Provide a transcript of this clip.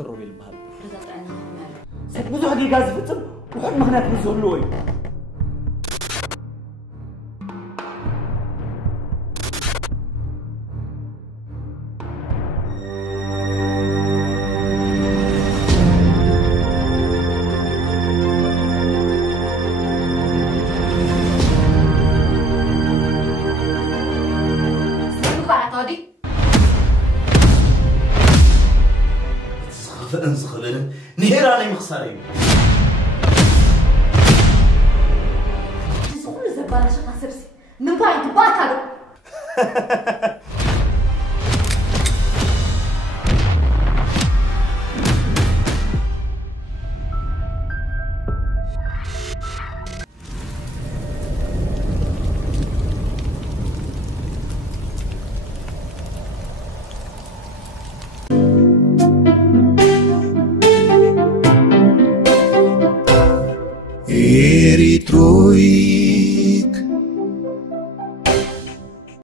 دكتور روبيل بهال رزق عنا مال سك بزح دي غاز فتم وحد مغنات بزولوي فأنس خلنا نهراني مخسرين. تقول زبالة شخص سبسي من باين تباكلو.